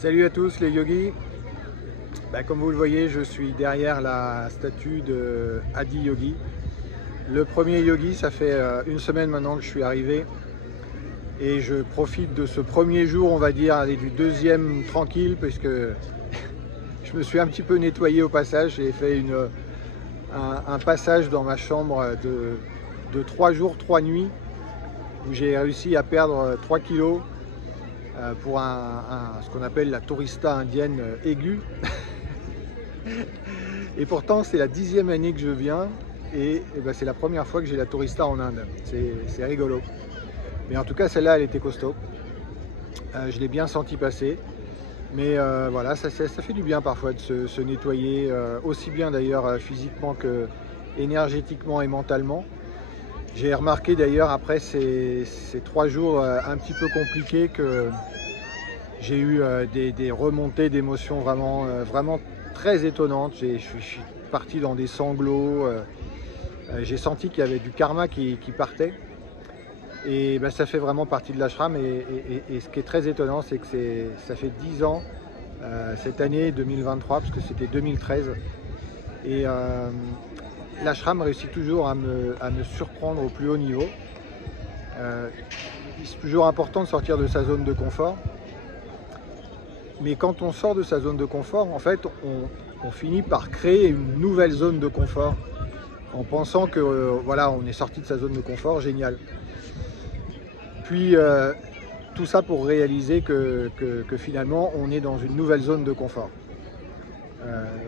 Salut à tous les yogis. Comme vous le voyez, je suis derrière la statue de Adi Yogi. Le premier yogi, ça fait une semaine maintenant que je suis arrivé. Et je profite de ce premier jour, on va dire, et du deuxième tranquille, puisque je me suis un petit peu nettoyé au passage. J'ai fait un passage dans ma chambre de 3 jours, 3 nuits, où j'ai réussi à perdre 3 kilos pour ce qu'on appelle la tourista indienne aiguë. Et pourtant, c'est la 10e année que je viens et c'est la première fois que j'ai la tourista en Inde. C'est rigolo. Mais en tout cas, celle-là, elle était costaud. Je l'ai bien senti passer. Mais voilà, ça fait du bien parfois de se nettoyer, aussi bien d'ailleurs physiquement que énergétiquement et mentalement. J'ai remarqué d'ailleurs après ces 3 jours un petit peu compliqués que j'ai eu des remontées d'émotions vraiment très étonnantes. Je suis parti dans des sanglots. J'ai senti qu'il y avait du karma qui partait. Et ça fait vraiment partie de l'ashram. Et ce qui est très étonnant, c'est que ça fait 10 ans, cette année 2023, parce que c'était 2013. Et l'ashram réussit toujours à me surprendre au plus haut niveau. C'est toujours important de sortir de sa zone de confort. Mais quand on sort de sa zone de confort, en fait, on finit par créer une nouvelle zone de confort en pensant que voilà, on est sorti de sa zone de confort, génial. Puis tout ça pour réaliser que finalement, on est dans une nouvelle zone de confort.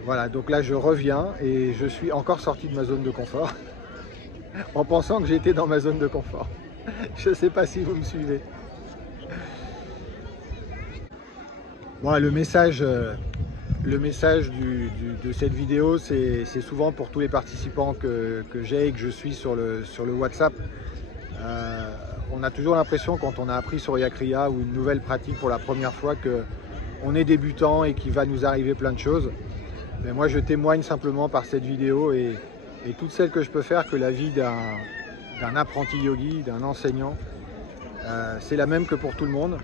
Voilà, donc là, je reviens et je suis encore sorti de ma zone de confort en pensant que j'étais dans ma zone de confort. Je ne sais pas si vous me suivez. Bon, le message de cette vidéo, c'est souvent pour tous les participants que j'ai et que je suis sur le WhatsApp. On a toujours l'impression, quand on a appris Surya Kriya ou une nouvelle pratique pour la première fois, qu'on est débutant et qu'il va nous arriver plein de choses. Mais moi, je témoigne simplement par cette vidéo et toutes celles que je peux faire que la vie d'un apprenti yogi, d'un enseignant, c'est la même que pour tout le monde.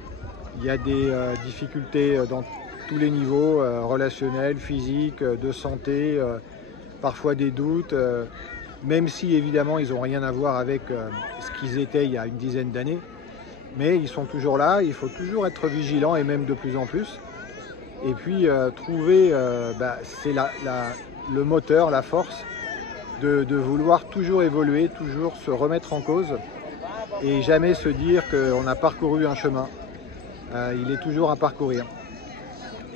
Il y a des difficultés dans tous les niveaux, relationnels, physiques, de santé, parfois des doutes, même si évidemment ils n'ont rien à voir avec ce qu'ils étaient il y a une dizaine d'années. Mais ils sont toujours là, il faut toujours être vigilant et même de plus en plus. Et puis trouver, c'est le moteur, la force de vouloir toujours évoluer, toujours se remettre en cause et jamais se dire qu'on a parcouru un chemin. Il est toujours à parcourir.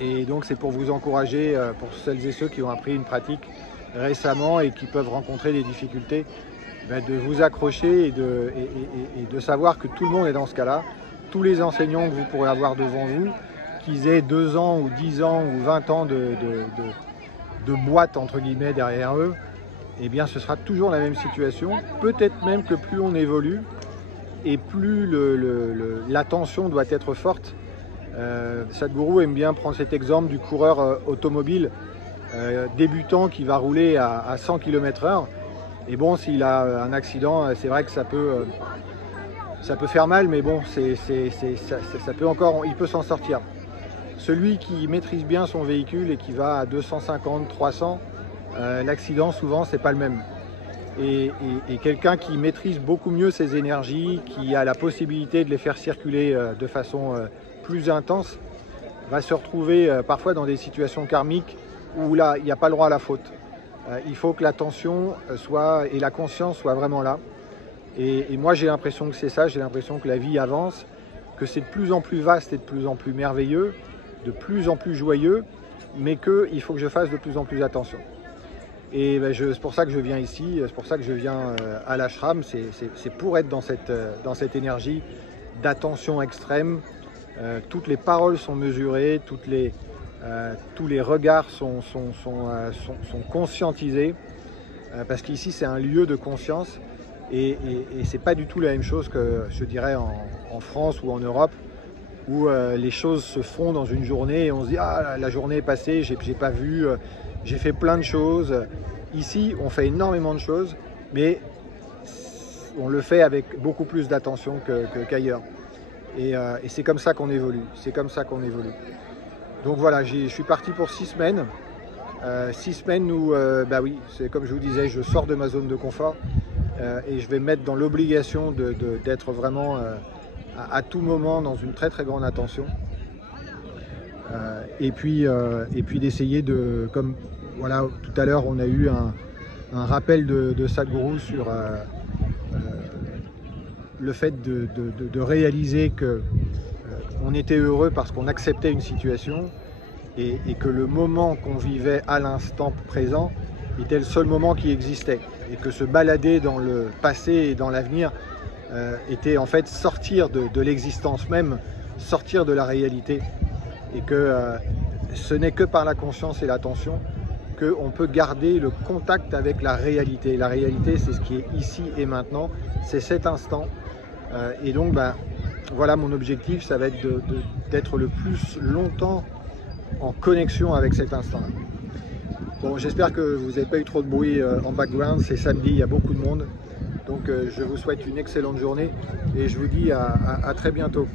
Et donc c'est pour vous encourager, pour celles et ceux qui ont appris une pratique récemment et qui peuvent rencontrer des difficultés, de vous accrocher et de savoir que tout le monde est dans ce cas-là. Tous les enseignants que vous pourrez avoir devant vous, qu'ils aient 2 ans ou 10 ans ou 20 ans de boîte entre guillemets derrière eux, eh bien ce sera toujours la même situation. Peut-être même que plus on évolue, et plus l'attention doit être forte. Sadhguru aime bien prendre cet exemple du coureur automobile débutant qui va rouler à 100 km/h. Et bon, s'il a un accident, c'est vrai que ça peut faire mal, mais bon, ça peut encore, il peut s'en sortir. Celui qui maîtrise bien son véhicule et qui va à 250, 300, l'accident souvent c'est pas le même. Et quelqu'un qui maîtrise beaucoup mieux ses énergies, qui a la possibilité de les faire circuler de façon plus intense, va se retrouver parfois dans des situations karmiques où là, il n'y a pas le droit à la faute. Il faut que l'attention et la conscience soient vraiment là. Et moi, j'ai l'impression que c'est ça, j'ai l'impression que la vie avance, que c'est de plus en plus vaste et de plus en plus merveilleux, de plus en plus joyeux, mais qu'il faut que je fasse de plus en plus attention. Et c'est pour ça que je viens ici, c'est pour ça que je viens à l'ashram, c'est pour être dans cette énergie d'attention extrême. Toutes les paroles sont mesurées, tous les regards sont conscientisés, parce qu'ici c'est un lieu de conscience et c'est pas du tout la même chose que je dirais en France ou en Europe, où les choses se font dans une journée et on se dit ah la journée est passée, j'ai pas vu, j'ai fait plein de choses. Ici on fait énormément de choses, mais on le fait avec beaucoup plus d'attention qu'ailleurs. Et c'est comme ça qu'on évolue, c'est comme ça qu'on évolue. Donc voilà, je suis parti pour 6 semaines. 6 semaines où, bah oui, c'est comme je vous disais, je sors de ma zone de confort et je vais me mettre dans l'obligation d'être vraiment à tout moment dans une très très grande attention. Et puis d'essayer de, comme voilà, tout à l'heure on a eu un rappel de Sadhguru sur le fait de réaliser que on était heureux parce qu'on acceptait une situation et que le moment qu'on vivait à l'instant présent était le seul moment qui existait et que se balader dans le passé et dans l'avenir était en fait sortir de l'existence même, sortir de la réalité, et que ce n'est que par la conscience et l'attention qu'on peut garder le contact avec la réalité. La réalité, c'est ce qui est ici et maintenant, c'est cet instant. Et donc, ben, voilà, mon objectif, ça va être d'être le plus longtemps en connexion avec cet instant-là. Bon, j'espère que vous n'avez pas eu trop de bruit en background, c'est samedi, il y a beaucoup de monde. Donc je vous souhaite une excellente journée et je vous dis à très bientôt.